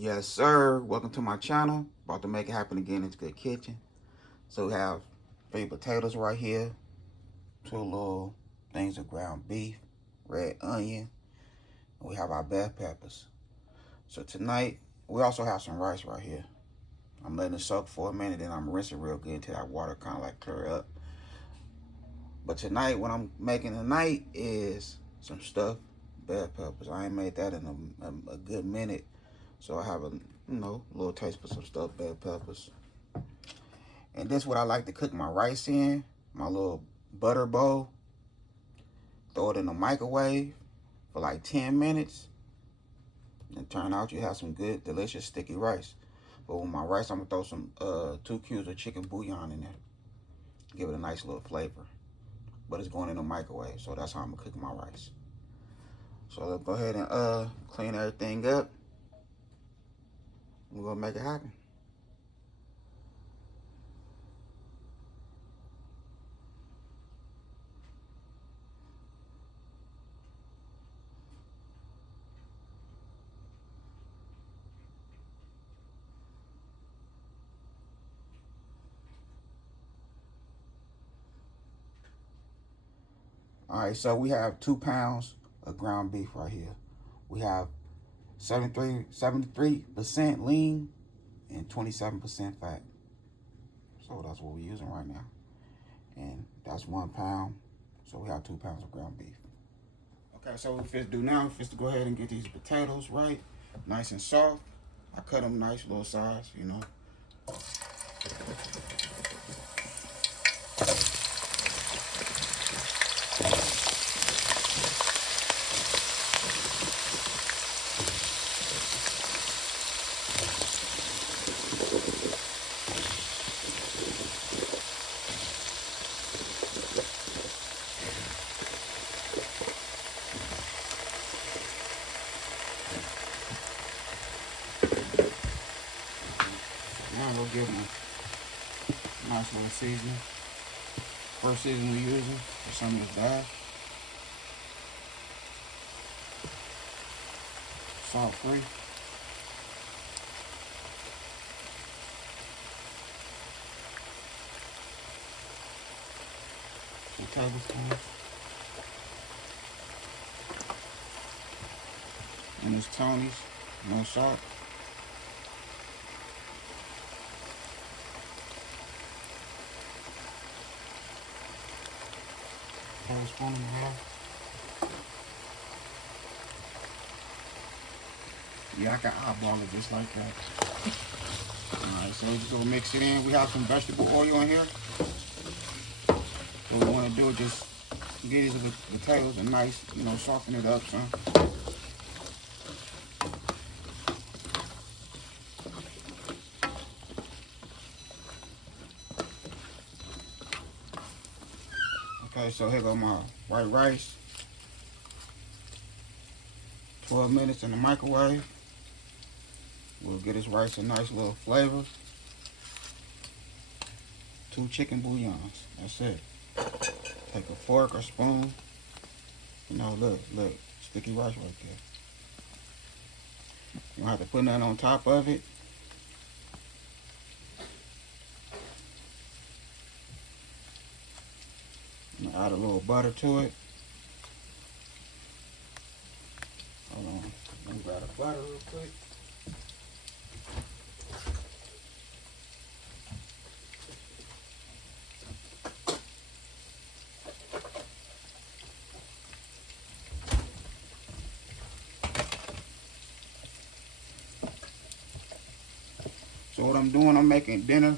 Yes, sir. Welcome to my channel. About to make it happen again. It's Good Kitchen. So we have 3 potatoes right here, 2 little things of ground beef, red onion, and we have our bell peppers. So tonight, we also have some rice right here. I'm letting it soak for a minute, then I'm rinsing real good until that water kind of like clear up. But tonight, what I'm making tonight is some stuffed bell peppers. I ain't made that in a good minute. So I have a little taste for some stuffed bell peppers. And this is what I like to cook my rice in. My little butter bowl. Throw it in the microwave for like 10 minutes. And turn out you have some good, delicious, sticky rice. But with my rice, I'm going to throw some 2 cubes of chicken bouillon in there. Give it a nice little flavor. But it's going in the microwave, so that's how I'm going to cook my rice. So let's go ahead and clean everything up. We're going to make it happen. All right, so we have 2 pounds of ground beef right here. We have 73% lean and 27% fat. So that's what we're using right now. And that's 1 pound. So we have 2 pounds of ground beef. Okay, so what we do now is to go ahead and get these potatoes right, nice and soft. I cut them nice little size, you know. Now we'll give them a nice little seasoning. First season we're using for some of this dye. Salt free. Some tablespoons. And it's Tony's, no salt. Tablespoon and a half. Yeah, I can eyeball it just like that. Alright, so we're just gonna mix it in. We have some vegetable oil in here. What we want to do is just get these potatoes a nice, soften it up some. Okay, so here go my white rice. 12 minutes in the microwave. We'll get this rice a nice little flavor. 2 chicken bouillons. That's it. Take a fork or spoon. Look, sticky rice right there. You don't have to put nothing on top of it. Add a little butter to it. Hold on. Let me grab the butter real quick. So what I'm doing, I'm making dinner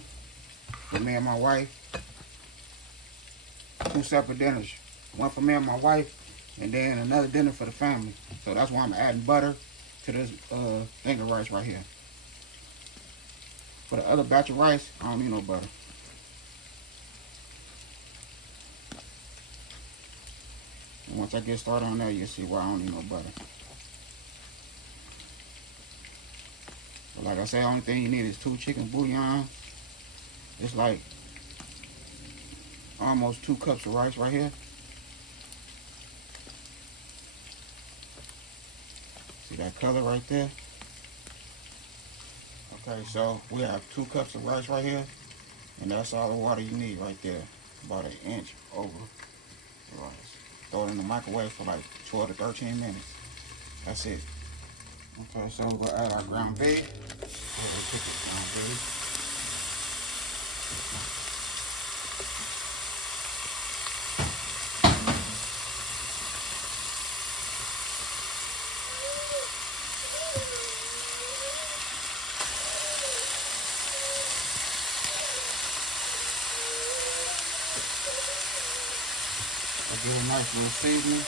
for me and my wife. 2 separate dinners. One for me and my wife, and then another dinner for the family. So that's why I'm adding butter to this thing of rice right here. For the other batch of rice, I don't need no butter. And once I get started on that, you'll see why I don't need no butter. But like I said, the only thing you need is 2 chicken bouillon. It's like almost 2 cups of rice right here. See that color right there? Okay, so we have 2 cups of rice right here, and that's all the water you need right there. About an inch over the rice. Throw it in the microwave for like 12 to 13 minutes. That's it. Okay, so we're gonna add our ground beef. I'll give it a nice little seasoning.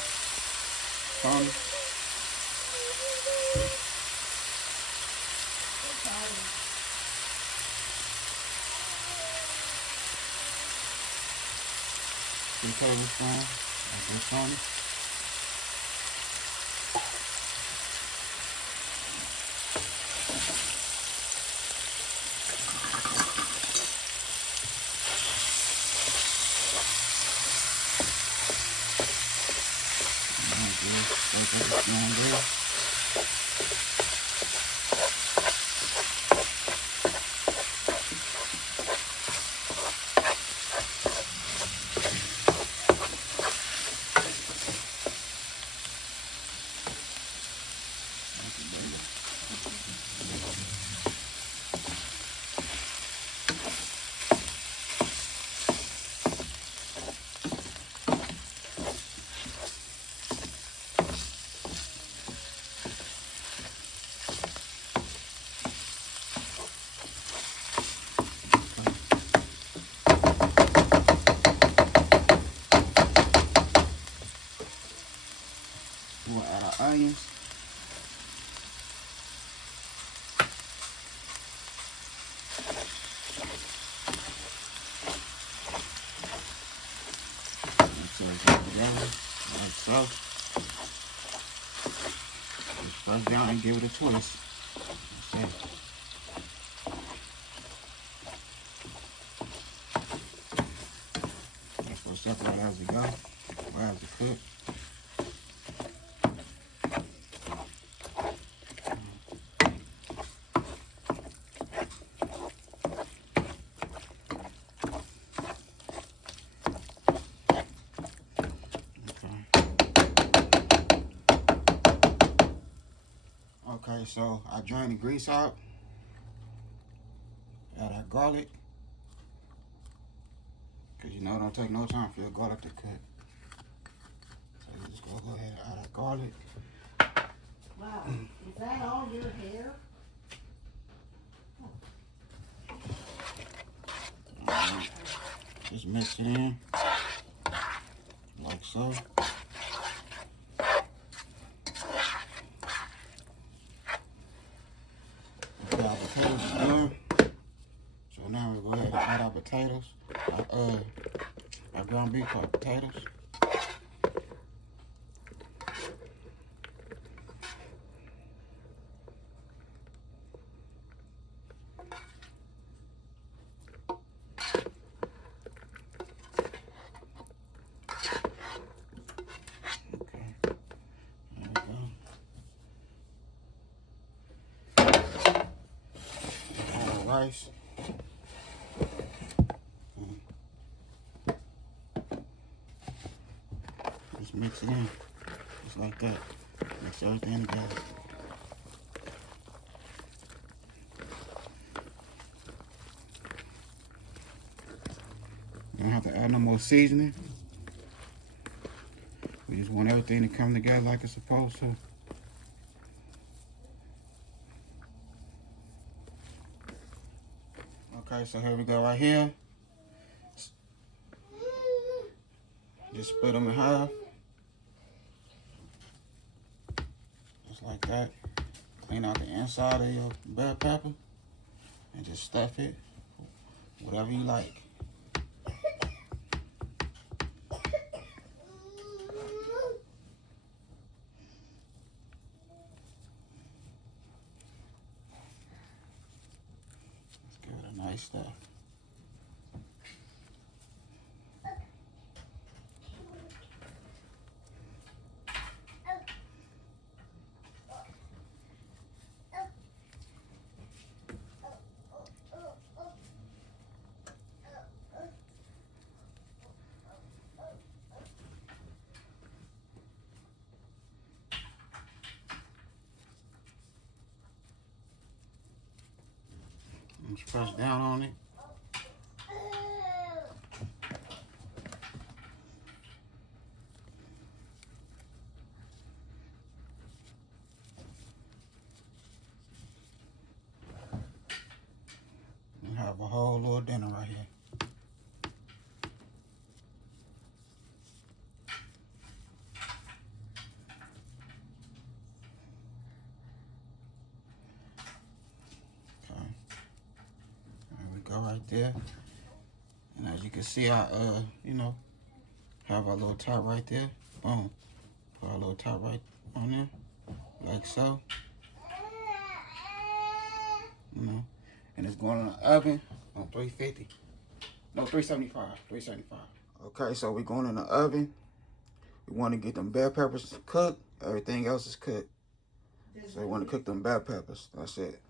Tony. Two tablespoons. Like this, Tony. We'll add our onions. Mix everything together, like so. Just press down and give it a twist. That's it. Just gonna separate as we go, or as we cook. Okay, so I drain the grease out. Add our garlic. Because you know it don't take no time for your garlic to cook. So you just go ahead and add our garlic. Wow, is that all your hair? Right. Just mix it in. Like so. Okay, our potatoes are done. So now we'll go ahead and add our potatoes. Our ground beef, our potatoes. Rice. Just mix it in, just like that. Mix everything together. You don't have to add no more seasoning. We just want everything to come together like it's supposed to. Okay, so here we go right here. Just split them in half. Just like that. Clean out the inside of your bell pepper and just stuff it whatever you like. Let's give it a nice stuff. Just press down on it. And have a whole little dinner right here. Okay. There we go right there. And as you can see, I you know, have our little top right there. Boom. Put our little top right on there. Like so. You know. And it's going in the oven on 350. No, 375. 375. Okay, so we're going in the oven. We want to get them bell peppers cooked. Everything else is cooked. So we want to cook them bell peppers. That's it.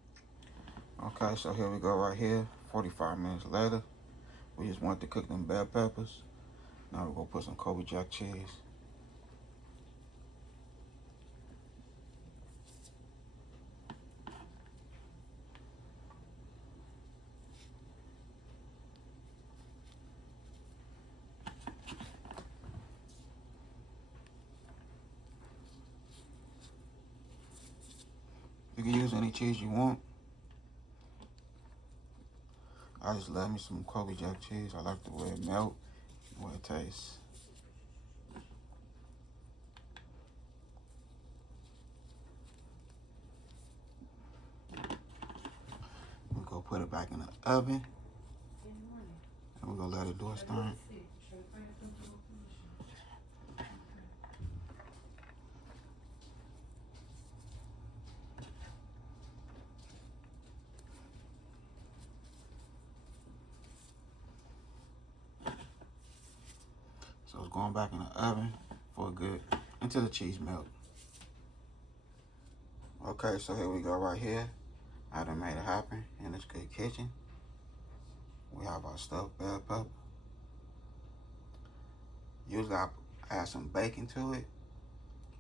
Okay, so here we go right here. 45 minutes later. We just want to cook them bell peppers. Now we're going to put some Colby Jack cheese. You can use any cheese you want. I just love me some Colby Jack cheese. I like the way it melts, the way it tastes. We're going to put it back in the oven. And we're going to let it do its thing. So it's going back in the oven for good until the cheese melts. Okay, so here we go right here. I done made it happen in this good kitchen. We have our stuffed bell pepper. Usually I add some bacon to it,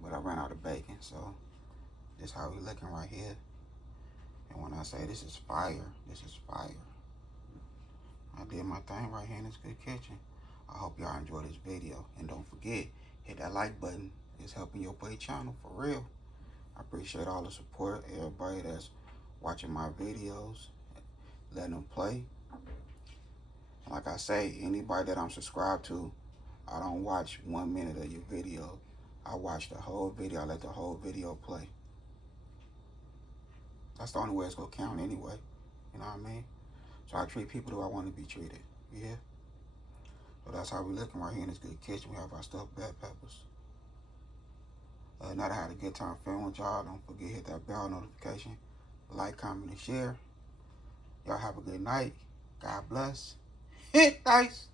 but I ran out of bacon, so this is how we looking right here. And when I say this is fire, this is fire. I did my thing right here in this good kitchen. I hope y'all enjoy this video. And don't forget, hit that like button. It's helping your boy channel for real. I appreciate all the support, everybody that's watching my videos, letting them play. Like I say, anybody that I'm subscribed to, I don't watch 1 minute of your video. I watch the whole video. I let the whole video play. That's the only way it's gonna count anyway. You know what I mean? So I treat people the way I want to be treated. Yeah? So that's how we looking right here in this good kitchen. We have our stuffed bell peppers. Now that I had a good time filming with y'all, don't forget to hit that bell notification. Like, comment, and share. Y'all have a good night. God bless. Nice.